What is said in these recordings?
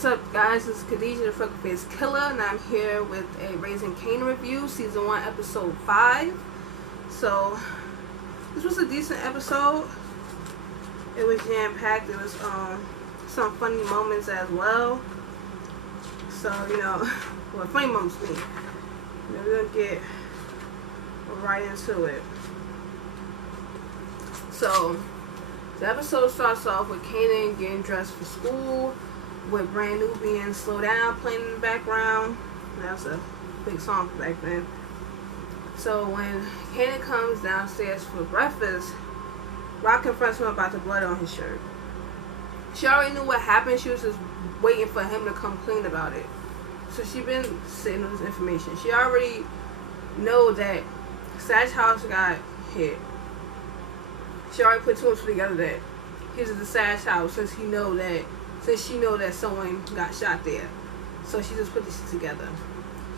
What's up, guys? This is Khadijah, the Freckle Face Killer, and I'm here with a Raising Kanan review, Season 1, Episode 5. So, this was a decent episode. It was jam-packed. There was some funny moments as well. So, well, funny moments to me. We're going to get right into it. So, the episode starts off with Kanan getting dressed for school, with Brand New being Slow Down playing in the background. That's a big song back then. So when Kanan comes downstairs for breakfast, Rock confronts him about the blood on his shirt. She already knew what happened. She was just waiting for him to come clean about it. So she been sitting on this information. She already know that Satch house got hit. She already put two and two together that he was at the Satch house since she know that someone got shot there. So she just put this shit together.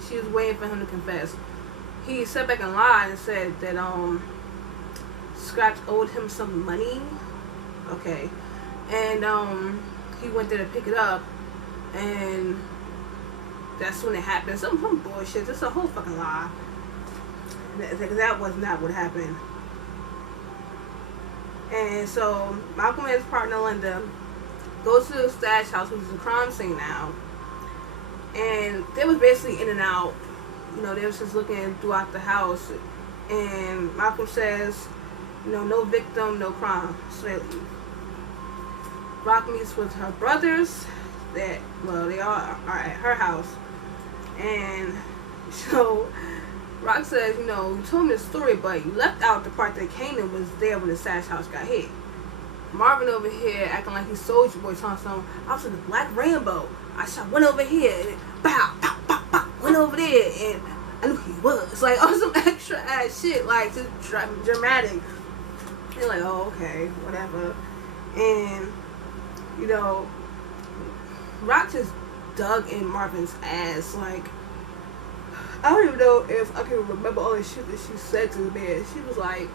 She was waiting for him to confess. He sat back and lied and said that Scratch owed him some money. Okay. And he went there to pick it up, and that's when it happened. Some bullshit. That's a whole fucking lie. That was not what happened. And so Malcolm and his partner Linda go to the Stash house, which is a crime scene now, and they was basically in and out. They was just looking throughout the house, and Malcolm says, no victim, no crime. So they leave. Rock meets with her brothers they are at her house, and so Rock says, you told me the story, but you left out the part that Kanan was there when the Stash house got hit. Marvin over here acting like he's Soldier Boy, telling someone, I was in the Black Rainbow. Went over here, and bow, pow, pow, pow, went over there, and I knew he was. Like, some extra ass shit, like, just dramatic. And like, oh, okay, whatever. And, Rock just dug in Marvin's ass. Like, I don't even know if I can remember all the shit that she said to the man. She was like,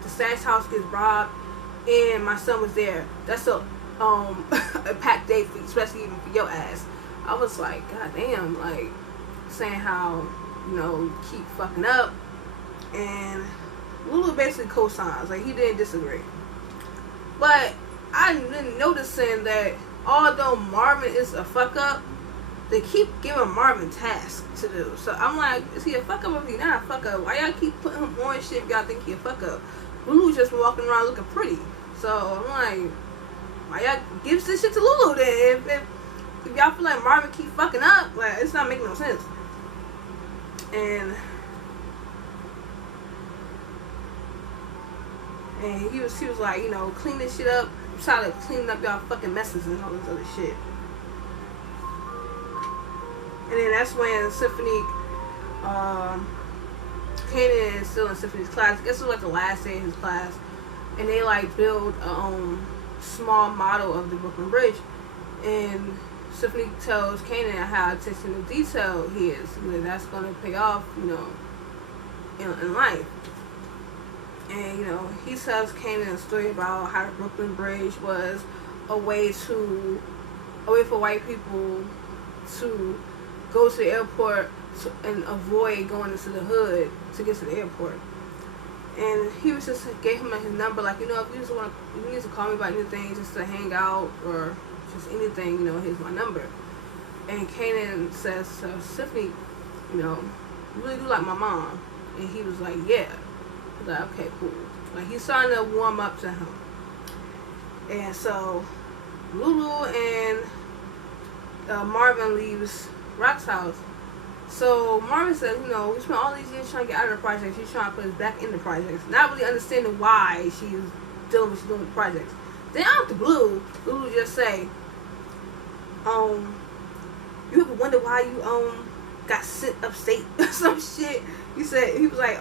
the Stash house gets robbed, and my son was there. That's a packed day, especially even for your ass. I was like, God damn, like, saying how, keep fucking up, and Lulu basically co-signs, like, he didn't disagree. But I didn't noticing that although Marvin is a fuck up, they keep giving Marvin tasks to do. So I'm like, is he a fuck up or is he not a fuck up? Why y'all keep putting him on shit if y'all think he a fuck up? Lulu's just walking around looking pretty. So I'm like, why y'all give this shit to Lulu then? If y'all feel like Marvin keep fucking up, like, it's not making no sense. And he was like, clean this shit up. I'm tired of cleaning up y'all fucking messes and all this other shit. And then that's when Symphony, Kanan is still in Symphony's class. I guess it was like the last day of his class. And they like build a small model of the Brooklyn Bridge. And Symphony tells Kanan how attention to detail he is. That's going to pay off, in life. And, he tells Kanan a story about how the Brooklyn Bridge was a way for white people to go to the airport and avoid going into the hood to get to the airport. And he was just gave him his number, like, if you need to call me about anything, just to hang out or just anything, here's my number. And Kanan says to Symphony, you really do like my mom. And he was like, yeah. I was like, okay, cool. Like, he's starting to warm up to him. And so Lulu and Marvin leaves Rock's house. So Marvin says, we spent all these years trying to get out of the projects. She's trying to put us back in the projects. Not really understanding why she's doing what she's doing with the projects. Then out the blue, Lulu just say, you ever wonder why you got sent upstate or some shit? He was like,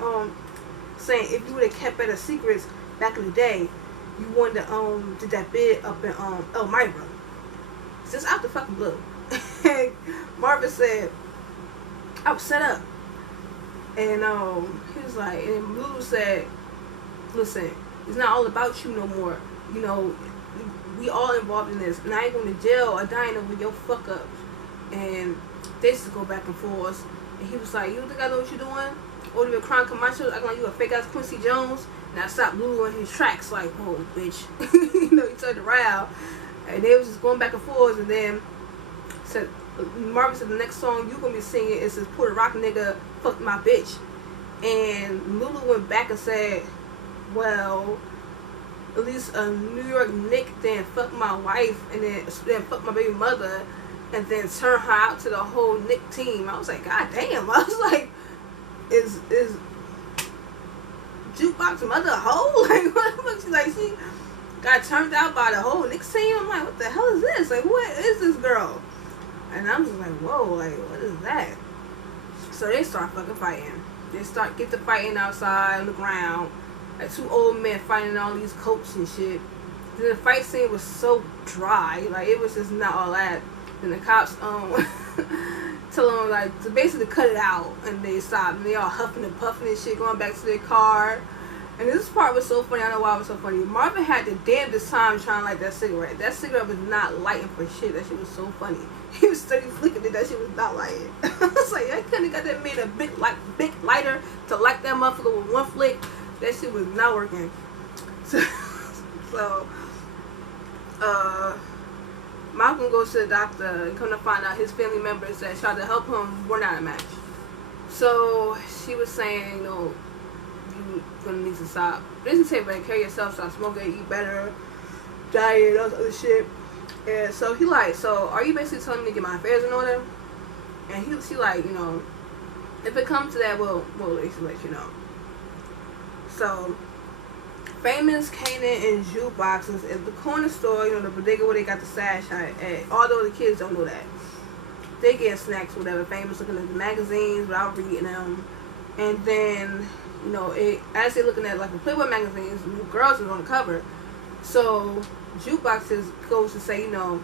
saying if you would have kept better secrets back in the day, you wouldn't have did that bid up in Elmira. It's just out the fucking blue. And Marvin said, I was set up. And he was like, and Lulu said, listen, it's not all about you no more. we all involved in this, and I ain't going to jail or dying over your fuck ups. And they just go back and forth. And he was like, you think I know what you're doing? Oliver Crown commercials, acting like you a fake ass Quincy Jones. And I stopped Lulu in his tracks, like, oh, bitch. You know, he turned around. And they was just going back and forth. And then said, Marvin said, the next song you gonna be singing is this Puerto Rock nigga, fuck my bitch. And Lulu went back and said, well, at least a New York Nick then fuck my wife and then fuck my baby mother and then turn her out to the whole Nick team. I was like, God damn. I was like, is Jukebox mother a hoe? Like, what the fuck? She's like, she got turned out by the whole Nick team. I'm like, what the hell is this? Like, what is this girl? And I'm just like, whoa, like, what is that? So they start fucking fighting. They get to fighting outside on the ground. Like two old men fighting all these coats and shit. Then the fight scene was so dry. Like, it was just not all that. Then the cops tell them, like, to basically cut it out. And they stopped. And they all huffing and puffing and shit, going back to their car. And this part was so funny. I know why it was so funny. Marvin had the damnedest time trying to light that cigarette. That cigarette was not lighting for shit. That shit was so funny. He was steady flicking it. That shit was not lighting. I was like, I couldn't have got that man a big lighter to light that motherfucker with one flick. That shit was not working. So Malcolm goes to the doctor and come to find out his family members that tried to help him were not a match. So she was saying, you know, you're gonna need to stop. Basically say, better care yourself, stop smoking, eat better, diet, all that other shit. And so he like, so are you basically telling me to get my affairs in order? And she like, you know, if it comes to that, we'll basically let you know. So, Famous, Kanan, and Jukeboxes at the corner store, you know, the bodega where they got the stash at, although the kids don't know that. They get snacks, whatever. Famous looking at the magazines without reading them. And then, you know, as they're looking at like the Playboy magazines, the girls is on the cover. So, Jukeboxes goes to say, you know,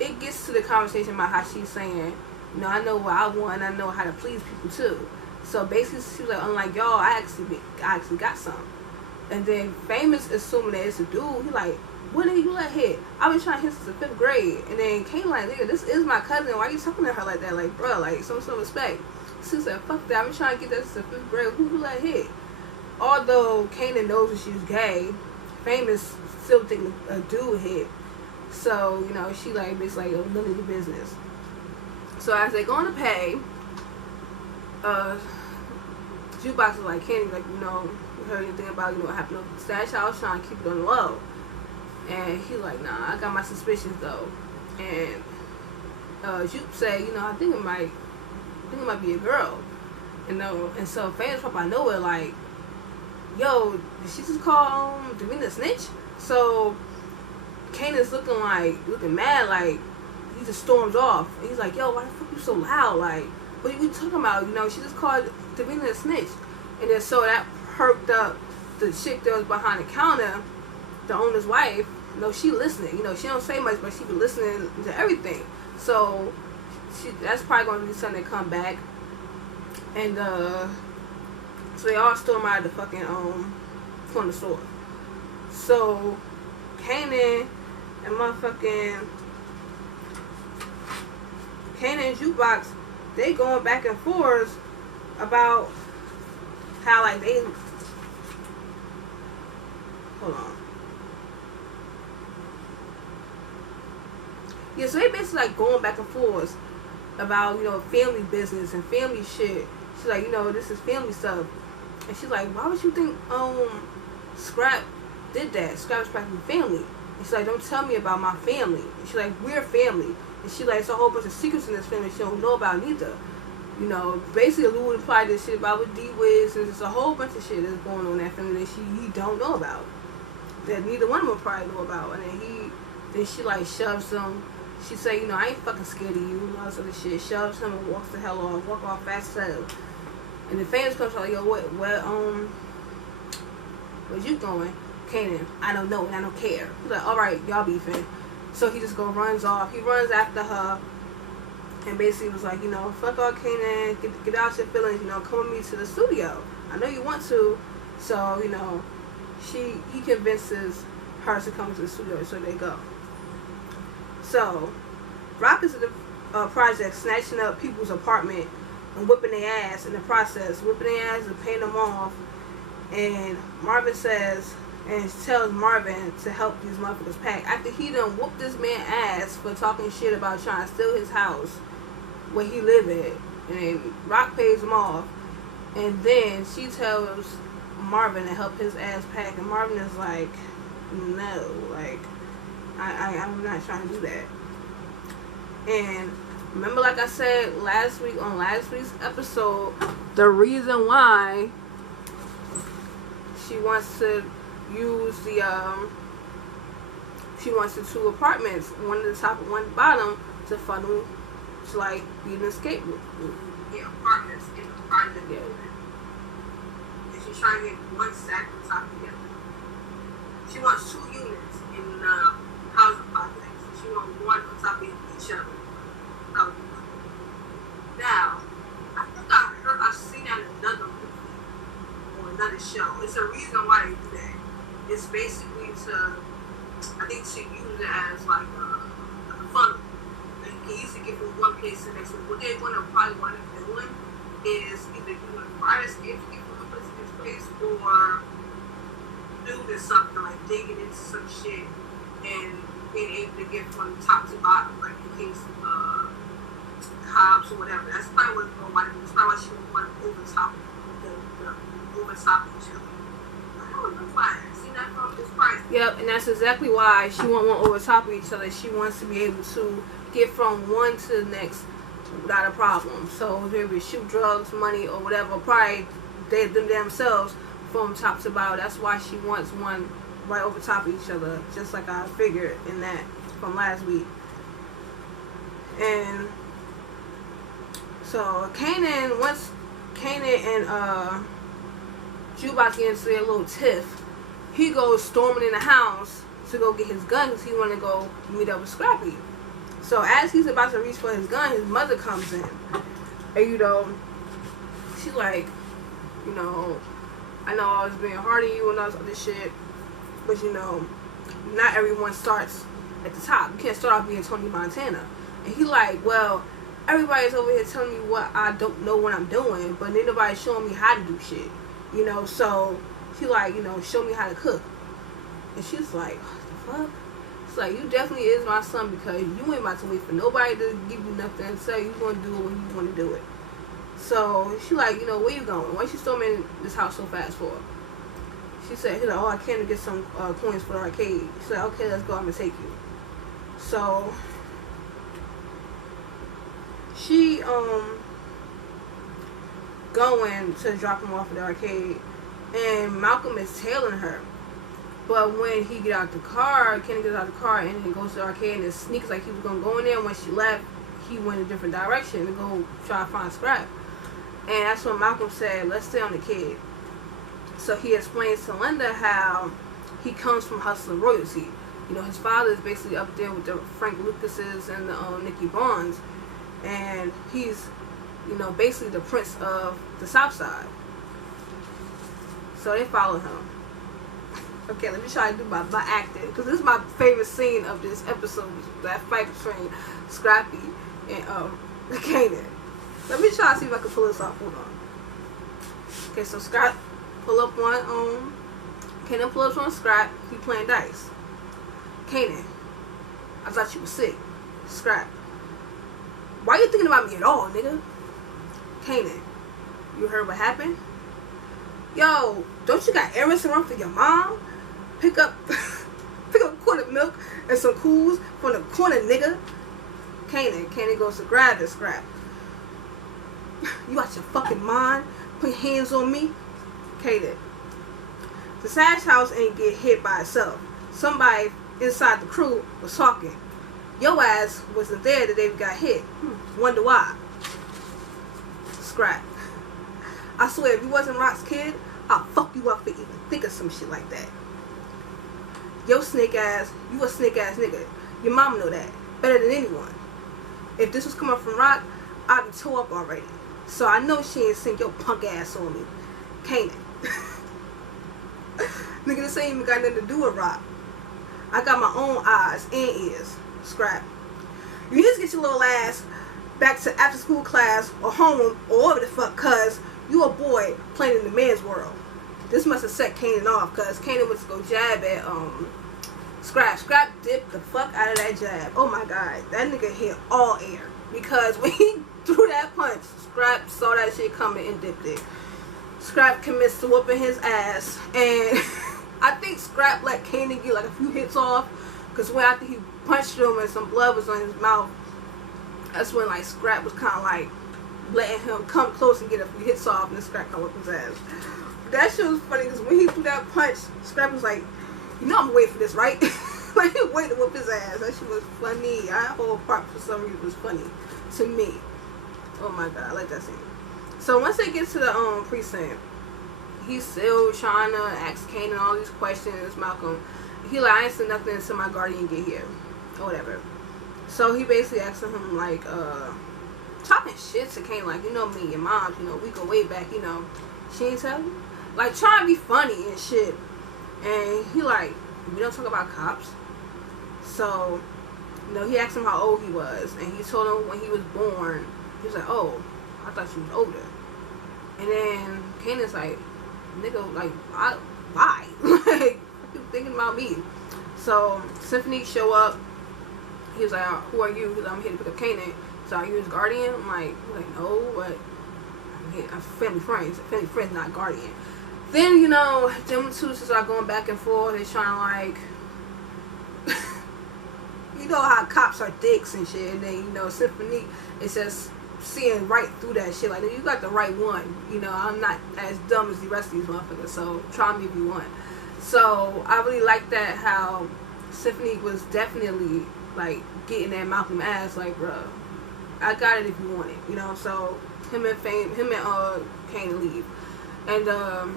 it gets to the conversation about how she's saying, you know, I know what I want, and I know how to please people too. So basically, she was like, unlike y'all, I actually got some. And then Famous assuming that it's a dude. He like, what nigga you let hit? I've been trying to hit since the 5th grade. And then Kane like, nigga, this is my cousin. Why are you talking to her like that? Like, bro, like, some respect. She said, fuck that. I've been trying to get that since the 5th grade. Who you let hit? Although Kanan knows that she's gay, Famous still think a dude hit. So, you know, she like, basically like, none of your business. So as they going to pay, Jukebox was like, Kenny, like, you know, you heard anything about, you know, what happened at the stash house? Trying to keep it on the low. And he like, nah, I got my suspicions though. And Juke say, you know, I think it might be a girl. You know, and so fans pop out nowhere like, yo, did she just call Davina a snitch? So Kanan's looking mad, like he just storms off. And he's like, yo, why the fuck you so loud? Like, what are you talking about? You know, she just called Davina a snitch. And then so that perked up the chick that was behind the counter, the owner's wife. You know, she listening. You know, she don't say much, but she be listening to everything. So that's probably going to be something that come back. And so they all storm out of the fucking corner store. So Kanan and Jukebox, they going back and forth about how like they hold on. Yeah, so they basically like going back and forth about, you know, family business and family shit. She's like, you know, this is family stuff. And she's like, why would you think Scrap did that? Scrap's practically family. And she's like, don't tell me about my family. And she's like, we're family. And she like, it's a whole bunch of secrets in this family she don't know about neither. You know, basically Lou implied this shit about with D-Wiz, and there's a whole bunch of shit that's going on in that family that he don't know about. That neither one of them probably know about. And then she like shoves him. She say, you know, I ain't fucking scared of you and all this other shit. Shoves him and walks the hell off. Walk off fast as hell. And the fans comes like, yo, where you going? Kanan, I don't know and I don't care. He's like, alright, y'all beefing. So he just runs off. He runs after her and basically was like, you know, fuck all Kanan, get out your feelings, you know, come with me to the studio. I know you want to. So, you know, he convinces her to come to the studio, so they go. So, Rock is in the project snatching up people's apartment and whipping their ass in the process, whipping their ass and paying them off. And Marvin says, and tells Marvin to help these motherfuckers pack. After he done whooped this man ass for talking shit about trying to steal his house where he live at, and then Rock pays him off, and then she tells Marvin to help his ass pack, and Marvin is like, no, like, I'm not trying to do that. And remember, like I said last week on last week's episode, the reason why she wants to use she wants the 2 apartments, one at the top and one at the bottom, to funnel to like be an escape route. Yeah, apartments in the project. Yeah. And she's trying to get one stack on top together. She wants 2 units in housing projects. She wants one on top of each other. Now, I think I've seen that in another movie or another show. It's a reason why they do that. It's basically I think to use it as like a funnel. And you can use it to get from one place to the next one. What they're going to probably want to be doing is either doing fire escape to get from one place to the next place, or doing something like digging into some shit and being able to get from top to bottom, like in case cops or whatever. That's probably what it's going to want. That's probably why she would want to overtop each other. I don't know why. See that from this price. Yep, and that's exactly why she won't want over top of each other. She wants to be able to get from one to the next without a problem. So if they shoot drugs, money, or whatever, probably they themselves from top to bottom. That's why she wants one right over top of each other, just like I figured in that from last week. And so once Kanan and Jukebox get into their little tiff, he goes storming in the house to go get his gun because he want to go meet up with Scrappy. So as he's about to reach for his gun, his mother comes in. And, she's like, I know I was being hard on you and all this other shit, but, not everyone starts at the top. You can't start off being Tony Montana. And he like, well, everybody's over here telling me what I don't know what I'm doing, but ain't nobody showing me how to do shit. So she like, show me how to cook. And she's like, what the fuck? It's like, you definitely is my son because you ain't about to wait for nobody to give you nothing and say you gonna do it when you want to do it. So she like, where you going? Why you storming this house so fast for? She said, he's like, oh, I came to get some coins for the arcade. She's like, okay, let's go, I'm gonna take you. So she going to drop him off at the arcade, and Malcolm is tailing her. But when he get out the car, Kenny gets out the car and he goes to the arcade and sneaks like he was gonna go in there. When she left, he went a different direction to go try to find Scrap. And that's when Malcolm said, let's stay on the kid. So he explains to Linda how he comes from hustler royalty. His father is basically up there with the Frank Lucases and the Nicky Bonds, and he's basically the prince of the South Side. So they follow him. Okay, let me try to do my acting, because this is my favorite scene of this episode, that fight between Scrappy and Kanan. Let me try to see if I can pull this off. Hold on. Okay, so Scrap pull up on Kanan pull up on Scrap. He playing dice. Kanan, I thought you were sick. Scrap, why you thinking about me at all, nigga? Kanan, you heard what happened? Yo, don't you got errands to run for your mom? Pick up a quart of milk and some cools from the corner, nigga. Kanan goes to grab this Scrap. You out your fucking mind? Put your hands on me? Kanan, the Sash house ain't get hit by itself. Somebody inside the crew was talking. Your ass wasn't there the day we got hit. Wonder why. Scrap, I swear if you wasn't Rock's kid, I'll fuck you up for even thinking some shit like that. Yo snake ass, you a snake ass nigga. Your mama know that better than anyone. If this was coming from Rock, I'd be tore up already. So I know she ain't sent your punk ass on me. Kanan. Nigga, this ain't even got nothing to do with Rock. I got my own eyes and ears. Scrap. You need to get your little ass back to after school class or home or whatever the fuck, cause you a boy playing in the man's world. This must have set Kanan off, cause Kanan went to go jab at Scrap. Scrap dipped the fuck out of that jab. Oh my god, that nigga hit all air, because when he threw that punch, Scrap saw that shit coming and dipped it. Scrap commits to whooping his ass, and I think Scrap let Kanan get like a few hits off, cause when after he punched him and some blood was on his mouth, that's when like Scrap was kind of like letting him come close and get a few hits off, and then Scrap kind of whipped his ass. That shit was funny, because when he threw that punch, Scrap was like, you know I'm waiting for this, right? Like, he waited to whip his ass. That shit was funny. That whole part for some reason was funny to me. Oh my god, I like that scene. So once they get to the precinct, he's still trying to ask Kanan all these questions. Malcolm, he like, I ain't said nothing until my guardian get here, or whatever. So he basically asking him like, talking shit to Kanan, like, you know me, your mom, you know, we go way back, you know, she ain't tell you, like trying to be funny and shit. And he like, we don't talk about cops. So, you know, he asked him how old he was, and he told him when he was born. He was like, oh, I thought you was older. And then Kanan's like, nigga, like, why? Like, you thinking about me? So Symphony show up. He was like, who are you? He's like, I'm here to pick up Kanan. So are you his guardian? I'm like, no, but I'm family friends. Family friends, not guardian. Then, you know, them two start going back and forth. They're trying to, like, you know how cops are dicks and shit. And then, you know, Symphony is just seeing right through that shit. Like, you got the right one. You know, I'm not as dumb as the rest of these motherfuckers. So, try me if you want. So, I really like that, how Symphony was definitely, like, getting that Malcolm ass. Like, bruh, I got it if you want it. You know, so, him and Kanan leave. And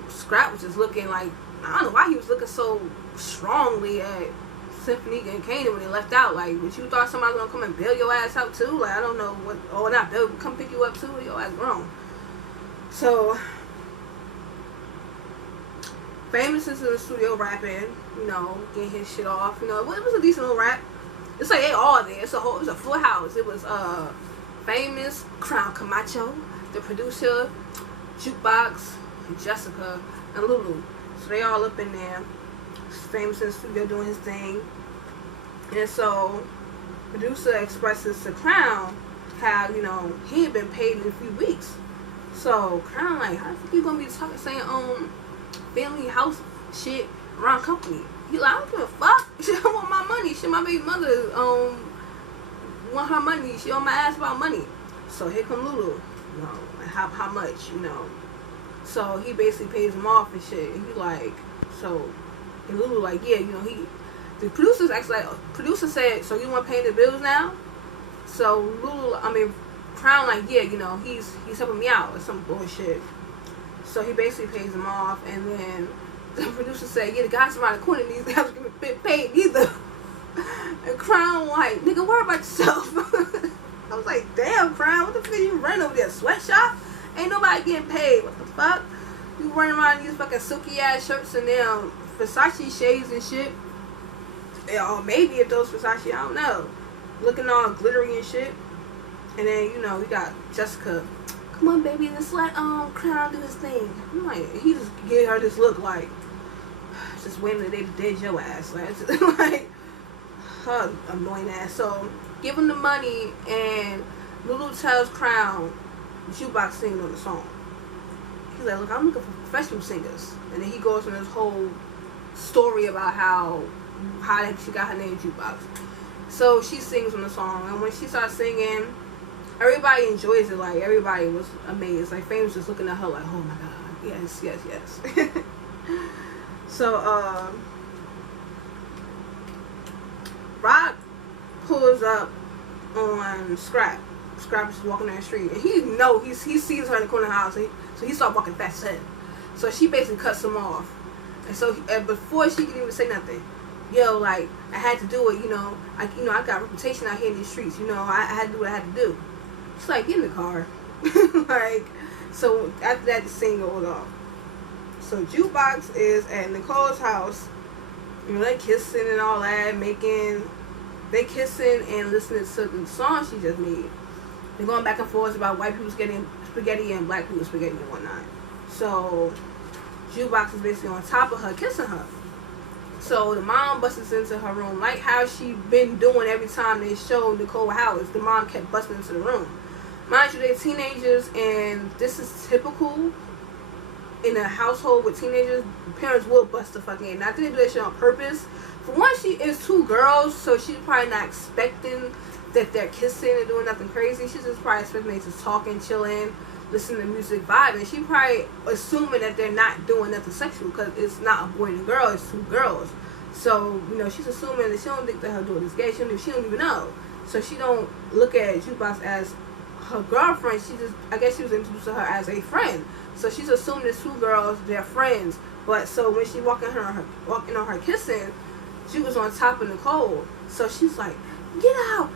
Scrap was just looking like, I don't know why he was looking so strongly at Symphony and Kanan when they left out. Like, but you thought somebody was gonna come and bail your ass out too? Like, I don't know what, or not bail, come pick you up too. Your ass grown. So, Famous is in the studio rapping, you know, getting his shit off. You know, it was a decent little rap. It's like they all there. It was a full house. It was Famous, Crown Camacho, the producer, Jukebox, Jessica, and Lulu. So they all up in there. Famous in the studio doing his thing. And so producer expresses to Crown how, you know, he ain't been paid in a few weeks. So Crown like, how the fuck you gonna be talking, saying family house shit around company? He like, I don't give a fuck. She don't want my money. Shit, my baby mother want her money. She on my ass about money. So here come Lulu. You know, how much, you know. So he basically pays him off and shit. And he like, so, and Lulu like, yeah, you know, the producers actually like, producer said, so you want to pay the bills now? So Crown like, yeah, you know, he's helping me out or some bullshit. So he basically pays him off, and then the producer said, yeah, the guys around the corner, these guys don't get paid either. And Crown like, nigga, worry about yourself. I was like, damn, Crown, what the fuck you running over there? Sweatshop? Ain't nobody getting paid. What the fuck? You running around in these fucking silky ass shirts and them Versace shades and shit. Or maybe if those Versace, I don't know. Looking all glittery and shit. And then, you know, we got Jessica. Come on, baby, let's let Crown do his thing. I'm like, he just gave her this look like, just waiting till they dead your ass. Like, just, like, her annoying ass. So, give him the money, and Lulu tells Crown, Jukebox singing on the song. He's like, look, I'm looking for professional singers. And then he goes on this whole story about how she got her name Jukebox. So she sings on the song, and when she starts singing, everybody enjoys it. Like, everybody was amazed. Like, Famous just looking at her like, oh my god, yes, yes, yes. So Rock pulls up on Scrap. Scrap is walking down the street, and he sees her in the corner of the house, so he starts walking fast ahead. So she basically cuts him off, and so before she can even say nothing, yo, like, I had to do it, you know, I got a reputation out here in these streets, you know, I had to do what I had to do. She's like, get in the car. Like, so after that, the scene goes off. So Jukebox is at Nicole's house, You know, they kissing and all that, they kissing and listening to the song she just made. They're going back and forth about white people getting spaghetti and black people spaghetti and whatnot. So, Jukebox is basically on top of her, kissing her. So the mom busts into her room, like how she been doing every time they showed Nicole Howard. The mom kept busting into the room. Mind you, they're teenagers, and this is typical in a household with teenagers. Parents will bust the fucking in. I think they do that shit on purpose. For one, she is 2 girls, so she's probably not expecting that they're kissing and doing nothing crazy. She's just probably expecting they just talking, chilling, listening to music, vibing. She probably assuming that they're not doing nothing sexual because it's not a boy and a girl, it's 2 girls. So, you know, she's assuming that she don't think that her daughter's gay. She don't even know. So she don't look at Jukebox as her girlfriend. She just, I guess she was introduced to her as a friend. So she's assuming there's 2 girls, they're friends. But so when she walking on her kissing, she was on top of Nicole. So she's like, get out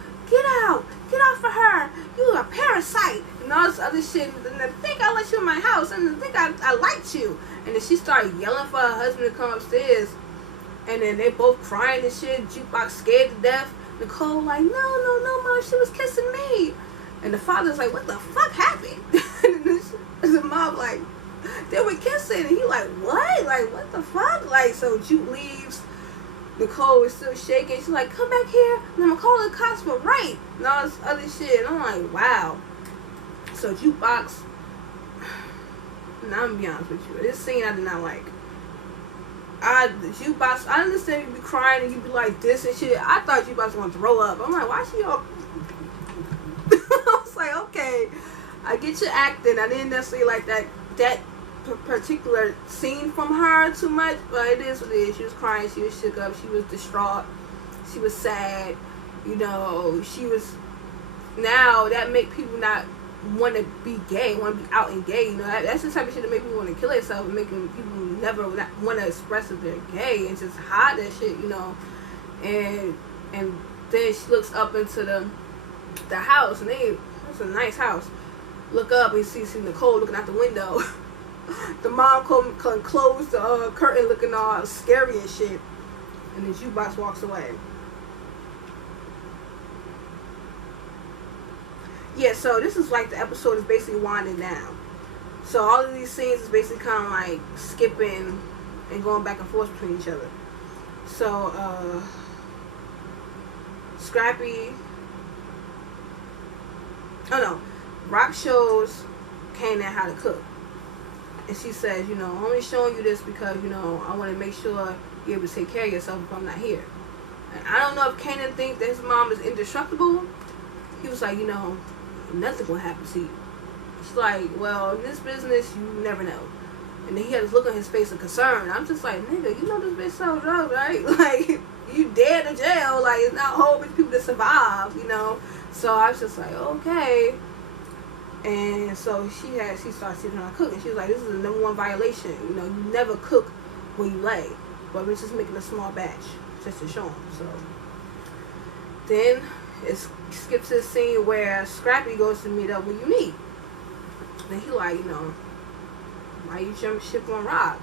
for her. You a parasite. And all this other shit. And I think I let you in my house. And I think I liked you. And then she started yelling for her husband to come upstairs. And then they both crying and shit. Jukebox scared to death. Nicole like, no, mom, she was kissing me. And the father's like, what the fuck happened? And the mom like, they were kissing. And he like, what? Like, what the fuck? Like, so Juke leaves. Nicole is still shaking. She's like, come back here. And I'm going to call the cops for rape. And all this other shit. And I'm like, wow. So Jukebox. Now I'm going to be honest with you. This scene I did not like. Jukebox, I understand you be crying and you be like this and shit. I thought Jukebox was going to throw up. I'm like, why she all... I was like, okay. I get your acting. I didn't necessarily like that particular scene from her too much, but it is what it is. She was crying, she was shook up, she was distraught, she was sad, you know, she was, now that make people not want to be gay, want to be out and gay, you know, that's the type of shit that make people want to kill themselves, and making people never want to express that they're gay and just hide that shit, you know. And then she looks up into the house, and it's a nice house. Look up and see Nicole looking out the window. The mom closed the curtain, looking all scary and shit. And the Jukebox walks away. Yeah, so this is like the episode is basically winding down. So all of these scenes is basically kind of like skipping and going back and forth between each other. So, Scrappy... Oh no. Rock shows Kanan how to cook. And she says, you know, I'm only showing you this because, you know, I want to make sure you're able to take care of yourself if I'm not here. And I don't know if Kanan thinks that his mom is indestructible. He was like, you know, nothing will happen to you. She's like, well, in this business, you never know. And then he had this look on his face of concern. I'm just like, nigga, you know this bitch sells drugs, right? Like, you dead in jail. Like, it's not a whole bunch of people that survive, you know. So I was just like, okay. And so she started teaching her how to cook, and she was like, this is the #1 violation. You know, you never cook when you lay, but we're just making a small batch just to show them. So then it skips this scene where Scrappy goes to meet up with Unique. And he like, you know, why you jump ship on Rock?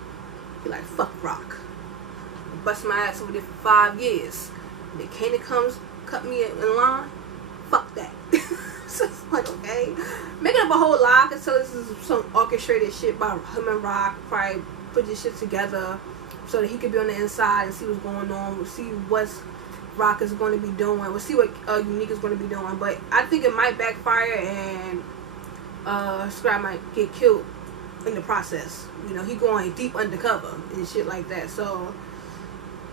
He like, fuck Rock. Bust my ass over there for 5 years. And then Kanan comes, cut me in line. Fuck that. So it's like, okay. Making up a whole lie. I can tell this is some orchestrated shit by him and Rock. Probably put this shit together so that he could be on the inside and see what's going on. We'll see what Rock is going to be doing. We'll see what Unique is going to be doing. But I think it might backfire and Scrap might get killed in the process. You know, he going deep undercover and shit like that. So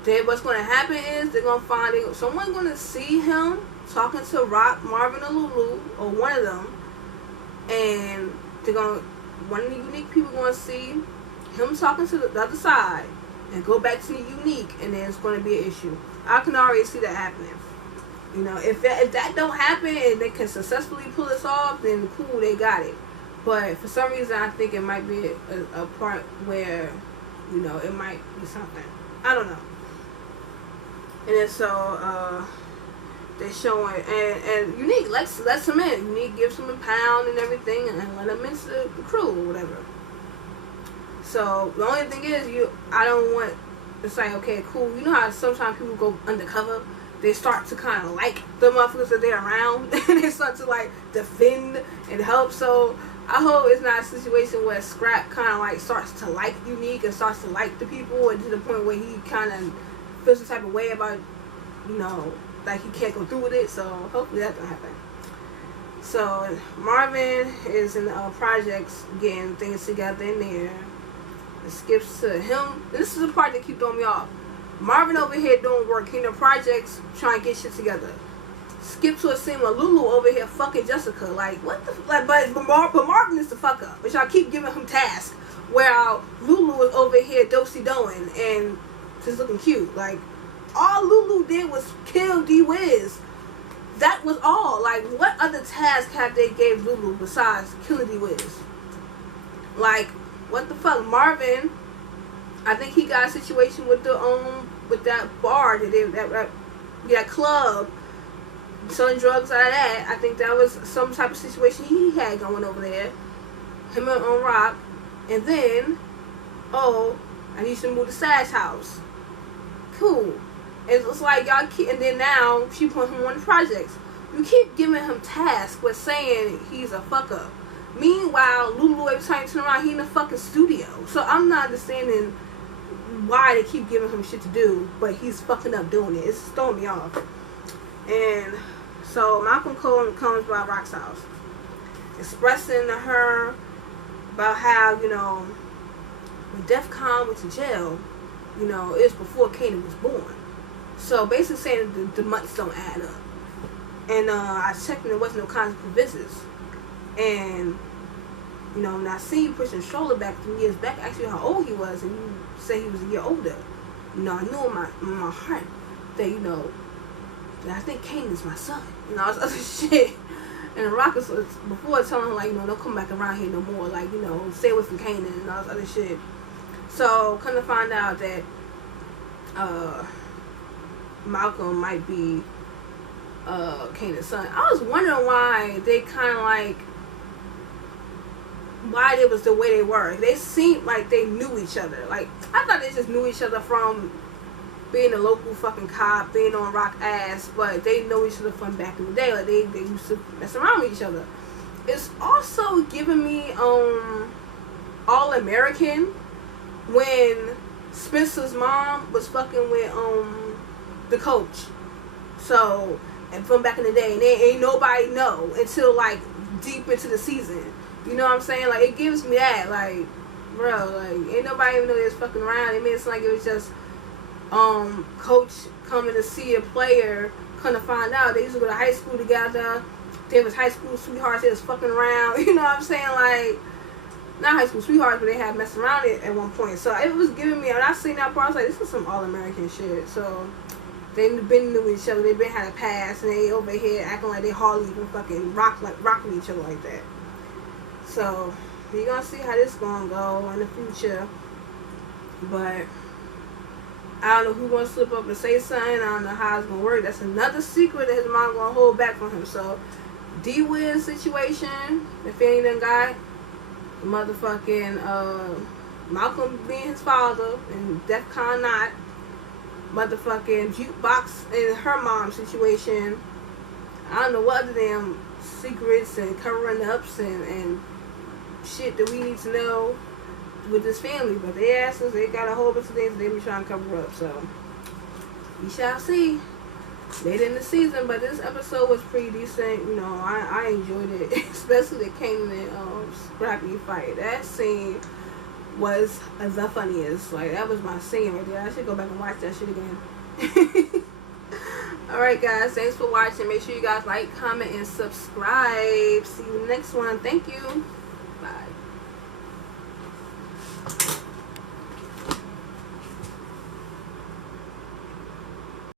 then what's going to happen is they're going to find someone going to see him talking to Rock, Marvin, or Lulu, or one of them, and one of the Unique people going to see him talking to the other side and go back to the Unique, and then it's going to be an issue. I can already see that happening. You know, if that don't happen and they can successfully pull this off, then cool, they got it. But for some reason, I think it might be a part where, you know, it might be something. I don't know. And then so, they're showing, and Unique lets him in. Unique gives him a pound and everything, and let him into the crew or whatever. So the only thing is, I don't want it's like, okay, cool. You know how sometimes people go undercover? They start to kind of like the motherfuckers that they're around, and they start to like defend and help. So I hope it's not a situation where Scrap kind of like starts to like Unique and starts to like the people, and to the point where he kind of feels the type of way about, you know, like he can't go through with it. So hopefully that doesn't happen. So Marvin is in the projects getting things together in there. It skips to him. This is the part that keep throwing me off. Marvin over here doing work in the projects, trying to get shit together. Skip to a scene where Lulu over here fucking Jessica. Like, what the like? But Marvin is the fuck up, which I keep giving him tasks. Where Lulu is over here dosey doing and just looking cute. Like, all Lulu did was kill D-Wiz. That was all. Like, what other task have they gave Lulu besides killing D-Wiz? Like, what the fuck? Marvin, I think he got a situation with the with that bar that club, selling drugs out of that. I think that was some type of situation he had going over there. Him and Rock. And then, oh, I need to move to Sash house. Cool. It's like y'all keep, and then now she put him on the projects. You keep giving him tasks with saying he's a fuck up. Meanwhile, Lulu every time you turn around, he in the fucking studio. So I'm not understanding why they keep giving him shit to do, but he's fucking up doing it. It's throwing me off. And so Malcolm Cole comes by Rock's house, expressing to her about how, you know, when Def Con went to jail, you know, it was before Kanan was born. So basically saying that the months don't add up. And I checked and there wasn't no consequent visits. And, you know, when I see you pushing stroller back 3 years back, actually how old he was, and you say he was a year older. You know, I knew in my heart that, you know, that I think Kanan's my son. You know, all this other shit. And the Rockets was before telling him, like, you know, don't come back around here no more. Like, you know, stay away from Kanan and all this other shit. So, come to find out that Malcolm might be Kanan's son. I was wondering why they kind of like, why they was the way they were. They seemed like they knew each other. Like, I thought they just knew each other from being a local fucking cop, being on Rock ass, but they know each other from back in the day. Like, they used to mess around with each other. It's also giving me All American when Spencer's mom was fucking with the coach. So, and from back in the day, and they ain't nobody know until like deep into the season. You know what I'm saying? Like, it gives me that, like, bro, like, ain't nobody even know they was fucking around. I mean, it's like it was just coach coming to see a player, come to find out they used to go to high school together. They was high school sweethearts. They was fucking around. You know what I'm saying? Like, not high school sweethearts, but they had messed around it at one point. So it was giving me, when I seen that part, I was like, this is some All-American shit. So they been knew each other. They been had a past, and they over here acting like they hardly even fucking rock with each other like that. So we're gonna see how this gonna go in the future. But I don't know who's gonna slip up and say something. I don't know how it's gonna work. That's another secret that his mom gonna hold back from him. So D-Wiz situation, if he ain't done got the motherfucking Malcolm being his father and Def Con not, motherfucking Jukebox and her mom situation. I don't know what other damn secrets and covering ups and shit that we need to know with this family, but they asked us, they got a whole bunch of things they be trying to cover up, so we shall see. Later in the season, but this episode was pretty decent. You know, I enjoyed it, especially the Kanan and Scrappy fight. That scene was the funniest. Like, that was my scene right there. I should go back and watch that shit again. Alright guys, thanks for watching. Make sure you guys like, comment, and subscribe. See you next one. Thank you. Bye.